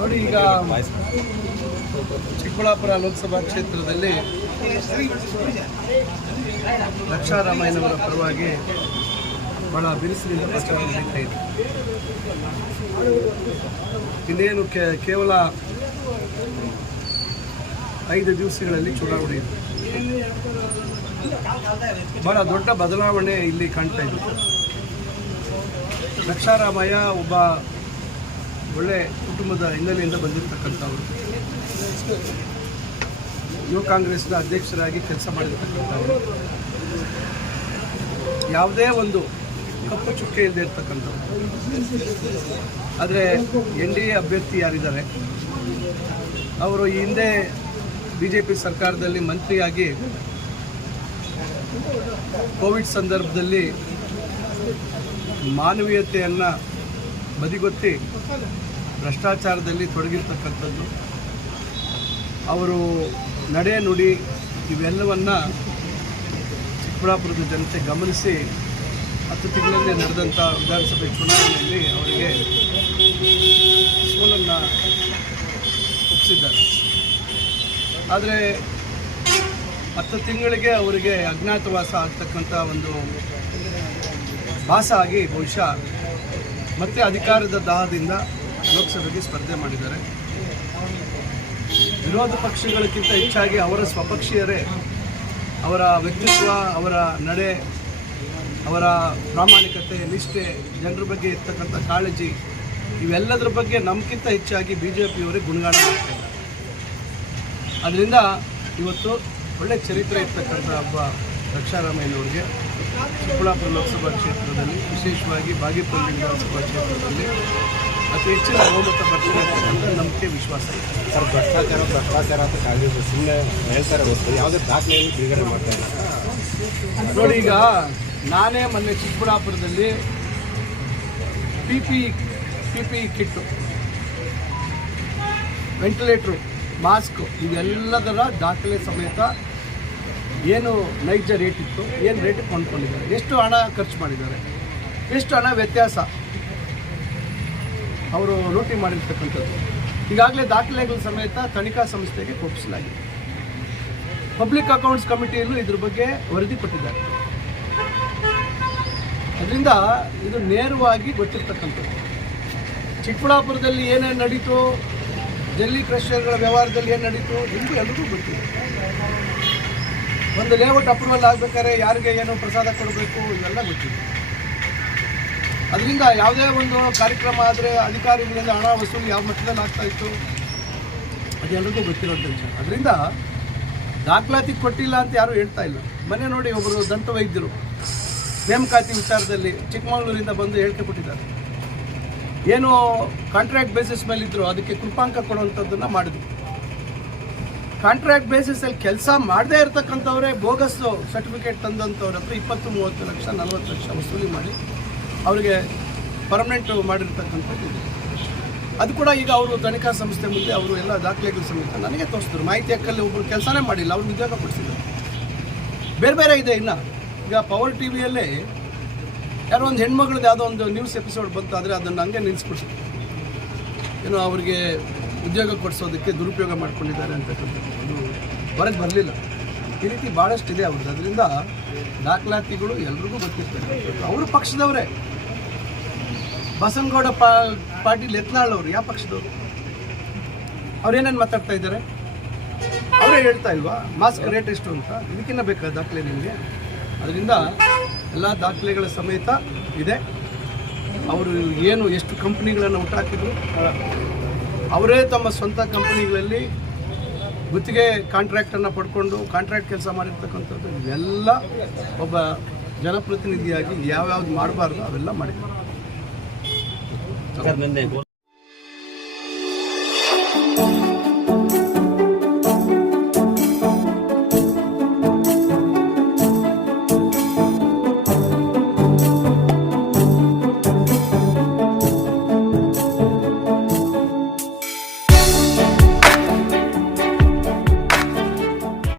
ನೋಡಿ, ಈಗ ಚಿಕ್ಕಬಳ್ಳಾಪುರ ಲೋಕಸಭಾ ಕ್ಷೇತ್ರದಲ್ಲಿ ಲಕ್ಷಾರಾಮಯ್ಯನವರ ಪರವಾಗಿ ಬಹಳ ಬಿರುಸಿನಿಂದ ಪ್ರಚಾರ ನಡೀತಾ ಇದೆ. ಇನ್ನೇನು ಕೇವಲ 5 ದಿವಸಗಳಲ್ಲಿ ಚುನಾವಣೆ ಇದೆ. ಬಹಳ ದೊಡ್ಡ ಬದಲಾವಣೆ ಇಲ್ಲಿ ಕಾಣ್ತಾ ಇದೆ. ಲಕ್ಷಾರಾಮಯ್ಯ ಒಬ್ಬ ಒಳ್ಳೆ ಕುಟುಂಬದ ಹಿನ್ನೆಲೆಯಿಂದ ಬಂದಿರತಕ್ಕಂಥವರು, ಯುವ ಕಾಂಗ್ರೆಸ್ನ ಅಧ್ಯಕ್ಷರಾಗಿ ಕೆಲಸ ಮಾಡಿರ್ತಕ್ಕಂಥವರು, ಯಾವುದೇ ಒಂದು ಕಪ್ಪು ಚುಕ್ಕೆ ಇಲ್ಲದೆ ಇರ್ತಕ್ಕಂಥವ್ರು. ಆದರೆ NDA ಅಭ್ಯರ್ಥಿ ಯಾರಿದ್ದಾರೆ ಅವರು ಈ ಹಿಂದೆ BJP ಸರ್ಕಾರದಲ್ಲಿ ಮಂತ್ರಿಯಾಗಿ ಕೋವಿಡ್ ಸಂದರ್ಭದಲ್ಲಿ ಮಾನವೀಯತೆಯನ್ನು ಬದಿಗೊತ್ತಿ ಭ್ರಷ್ಟಾಚಾರದಲ್ಲಿ ತೊಡಗಿರ್ತಕ್ಕಂಥದ್ದು, ಅವರು ನಡೆ ನುಡಿ ಇವೆಲ್ಲವನ್ನು ಚಿಕ್ಕಬಳ್ಳಾಪುರದ ಜನತೆ ಗಮನಿಸಿ 10 ತಿಂಗಳಲ್ಲಿ ನಡೆದಂಥ ವಿಧಾನಸಭೆ ಚುನಾವಣೆಯಲ್ಲಿ ಅವರಿಗೆ ಸೋಲನ್ನು ಒಪ್ಪಿಸಿದ್ದಾರೆ. ಆದರೆ 10 ತಿಂಗಳಿಗೆ ಅವರಿಗೆ ಅಜ್ಞಾತವಾಸ ಆಗ್ತಕ್ಕಂಥ ಒಂದು ಭಾಸ ಆಗಿ ಬಹುಶಃ ಮತ್ತೆ ಅಧಿಕಾರದ ದಾಹದಿಂದ ಲೋಕಸಭೆಗೆ ಸ್ಪರ್ಧೆ ಮಾಡಿದ್ದಾರೆ. ವಿರೋಧ ಪಕ್ಷಗಳಕ್ಕಿಂತ ಹೆಚ್ಚಾಗಿ ಅವರ ಸ್ವಪಕ್ಷೀಯರೇ ಅವರ ವ್ಯಕ್ತಿತ್ವ, ಅವರ ನಡೆ, ಅವರ ಪ್ರಾಮಾಣಿಕತೆ, ನಿಷ್ಠೆ, ಜನರ ಬಗ್ಗೆ ಇರ್ತಕ್ಕಂಥ ಕಾಳಜಿ ಇವೆಲ್ಲದರ ಬಗ್ಗೆ ನಮಗಿಂತ ಹೆಚ್ಚಾಗಿ BJPಯವರೇ ಗುಣಗಾನ ಮಾಡ್ತಾರೆ. ಅದರಿಂದ ಇವತ್ತು ಒಳ್ಳೆ ಚರಿತ್ರೆ ಇರ್ತಕ್ಕಂಥ ಒಬ್ಬ ಲಕ್ಷಾರಾಮಯ್ಯನವ್ರಿಗೆ ಚಿಕ್ಕಬಳ್ಳಾಪುರ ಲೋಕಸಭಾ ಕ್ಷೇತ್ರದಲ್ಲಿ, ವಿಶೇಷವಾಗಿ ಬಾಗೇಪಲ್ಲಿ ವಿಧಾನಸಭಾ ಕ್ಷೇತ್ರದಲ್ಲಿ ಅತಿ ಹೆಚ್ಚಿನ ಬಹುಮತ ಬರ್ತದೆ ಅಂತಕ್ಕಂಥ ನಂಬಿಕೆ, ವಿಶ್ವಾಸ ಇದೆ. ಸರ್, ಭ್ರಷ್ಟಾಚಾರ ಅಂತ ಕಾಂಗ್ರೆಸ್ ಸುಮ್ಮನೆ ಹೇಳ್ತಾರೆ ಹೊರತು ಯಾವುದೇ ದಾಖಲೆಯನ್ನು ಬಿಡುಗಡೆ ಮಾಡ್ತಾ ಇಲ್ಲ. ನೋಡಿ, ಈಗ ನಾನೇ ಮೊನ್ನೆ ಚಿಕ್ಕಬಳ್ಳಾಪುರದಲ್ಲಿ PPE ಕಿಟ್ಟು, ವೆಂಟಿಲೇಟ್ರು, ಮಾಸ್ಕು ಇವೆಲ್ಲದರ ದಾಖಲೆ ಸಮೇತ ಏನು ನೈಜ ರೇಟ್ ಇತ್ತು, ಏನು ರೇಟಿಗೆ ಕೊಂಡ್ಕೊಂಡಿದ್ದಾರೆ, ಎಷ್ಟು ಹಣ ಖರ್ಚು ಮಾಡಿದ್ದಾರೆ, ಎಷ್ಟು ಹಣ ವ್ಯತ್ಯಾಸ ಅವರು ಲೂಟಿ ಮಾಡಿರ್ತಕ್ಕಂಥದ್ದು ಈಗಾಗಲೇ ದಾಖಲೆಗಳ ಸಮೇತ ತನಿಖಾ ಸಂಸ್ಥೆಗೆ ಒಪ್ಪಿಸಲಾಗಿದೆ. ಪಬ್ಲಿಕ್ ಅಕೌಂಟ್ಸ್ ಕಮಿಟಿಯಲ್ಲೂ ಇದ್ರ ಬಗ್ಗೆ ವರದಿ ಕೊಟ್ಟಿದ್ದಾರೆ. ಅದರಿಂದ ಇದು ನೇರವಾಗಿ ಗೊತ್ತಿರ್ತಕ್ಕಂಥದ್ದು. ಚಿಕ್ಕಬಳ್ಳಾಪುರದಲ್ಲಿ ಏನೇನು ನಡೀತು, ಜಲ್ಲಿ ಕ್ರಷರ್ಗಳ ವ್ಯವಹಾರದಲ್ಲಿ ಏನು ನಡೀತು ನಿಮಗೂ ಎಲ್ರಿಗೂ ಗೊತ್ತಿದೆ. ಒಂದು ಲೇಔಟ್ ಅಪ್ರೂವಲ್ ಆಗಬೇಕಾದ್ರೆ ಯಾರಿಗೆ ಏನು ಪ್ರಸಾದ ಕೊಡಬೇಕು ಇವೆಲ್ಲ ಗೊತ್ತಿದೆ. ಅದರಿಂದ ಯಾವುದೇ ಒಂದು ಕಾರ್ಯಕ್ರಮ ಆದರೆ ಅಧಿಕಾರಿಗಳಿಂದ ಹಣ ವಸೂಲಿ ಯಾವ ಮಟ್ಟದಲ್ಲಿ ಆಗ್ತಾ ಇತ್ತು ಅದೆಲ್ಲರಿಗೂ ಗೊತ್ತಿರೋಂಥ ವಿಷಯ. ಅದರಿಂದ ದಾಖಲಾತಿ ಕೊಟ್ಟಿಲ್ಲ ಅಂತ ಯಾರೂ ಹೇಳ್ತಾ ಇಲ್ಲ. ಮೊನ್ನೆ ನೋಡಿ, ಒಬ್ಬರು ದಂತ ವೈದ್ಯರು ನೇಮಕಾತಿ ವಿಚಾರದಲ್ಲಿ ಚಿಕ್ಕಮಗಳೂರಿಂದ ಬಂದು ಹೇಳಿಕೆ ಕೊಟ್ಟಿದ್ದಾರೆ. ಏನು ಕಾಂಟ್ರಾಕ್ಟ್ ಬೇಸಿಸ್ ಮೇಲಿದ್ರು ಅದಕ್ಕೆ ಕೃಪಾಂಕ ಕೊಡುವಂಥದ್ದನ್ನು ಮಾಡಿದ್ರು. ಕಾಂಟ್ರಾಕ್ಟ್ ಬೇಸಿಸಲ್ಲಿ ಕೆಲಸ ಮಾಡದೇ ಇರತಕ್ಕಂಥವರೇ ಬೋಗಸ್ ಸರ್ಟಿಫಿಕೇಟ್ ತಂದಂಥವ್ರ ಹತ್ರ 20-30 ಲಕ್ಷ 40 ಲಕ್ಷ ವಸೂಲಿ ಮಾಡಿ ಅವರಿಗೆ ಪರ್ಮನೆಂಟ್ ಮಾಡಿರ್ತಕ್ಕಂಥದ್ದು ಇದೆ. ಅದು ಕೂಡ ಈಗ ಅವರು ತನಿಖಾ ಸಂಸ್ಥೆ ಮುಂದೆ ಅವರು ಎಲ್ಲ ದಾಖಲೆಗಳ ಸಮೇತ ನನಗೆ ತೋರಿಸಿದ್ರು. ಮಾಹಿತಿ ಹಕ್ಕಲ್ಲಿ ಒಬ್ಬರು ಕೆಲಸನೇ ಮಾಡಿಲ್ಲ, ಅವ್ರು ಉದ್ಯೋಗ ಕೊಡಿಸಿದ್ದಾರೆ. ಬೇರೆ ಬೇರೆ ಇದೆ. ಇನ್ನು ಈಗ ಪವರ್ ಟಿವಿಯಲ್ಲೇ ಯಾರೋ ಒಂದು ಹೆಣ್ಮಗಳದ್ದು ಯಾವುದೋ ಒಂದು ನ್ಯೂಸ್ ಎಪಿಸೋಡ್ ಬಂತು, ಆದರೆ ಅದನ್ನು ಹಂಗೆ ನಿಲ್ಲಿಸ್ಬಿಡ್ಸಿದ್ರು. ಏನೋ ಅವ್ರಿಗೆ ಉದ್ಯೋಗ ಕೊಡಿಸೋದಕ್ಕೆ ದುರುಪಯೋಗ ಮಾಡ್ಕೊಂಡಿದ್ದಾರೆ ಅಂತಕ್ಕಂಥದ್ದು ಅದು ಹೊರಗೆ ಬರಲಿಲ್ಲ. ಈ ರೀತಿ ಭಾಳಷ್ಟು ಇದೆ ಅವ್ರದ್ದು. ಅದರಿಂದ ದಾಖಲಾತಿಗಳು ಎಲ್ರಿಗೂ ಗೊತ್ತಿರ್ತಾರೆ. ಅವ್ರ ಪಕ್ಷದವರೇ ಬಸನಗೌಡ ಪಾಟೀಲ್ ಯತ್ನಾಳ್ ಅವರು ಯಾವ ಪಕ್ಷದವರು? ಅವ್ರೇನೇನು ಮಾತಾಡ್ತಾ ಇದ್ದಾರೆ? ಅವರೇ ಹೇಳ್ತಾ ಇಲ್ವಾ ಮಾಸ್ಕ್ ರೇಟ್ ಎಷ್ಟು ಅಂತ? ಇದಕ್ಕಿನ್ನ ಬೇಕಾದ ದಾಖಲೆ ನಿಮಗೆ? ಅದರಿಂದ ಎಲ್ಲ ದಾಖಲೆಗಳ ಸಮೇತ ಇದೆ. ಅವರು ಏನು ಎಷ್ಟು ಕಂಪ್ನಿಗಳನ್ನು ಹುಟ್ಟಾಕಿದ್ರು, ಅವರೇ ತಮ್ಮ ಸ್ವಂತ ಕಂಪ್ನಿಗಳಲ್ಲಿ ಗುತ್ತಿಗೆ ಕಾಂಟ್ರಾಕ್ಟನ್ನು ಪಡ್ಕೊಂಡು ಕಾಂಟ್ರಾಕ್ಟ್ ಕೆಲಸ ಮಾಡಿರ್ತಕ್ಕಂಥದ್ದು ಇವೆಲ್ಲ ಒಬ್ಬ ಜನಪ್ರತಿನಿಧಿಯಾಗಿ ಯಾವ್ಯಾವ್ದು ಮಾಡಬಾರ್ದು ಅವೆಲ್ಲ ಮಾಡಿದ್ದಾರೆ.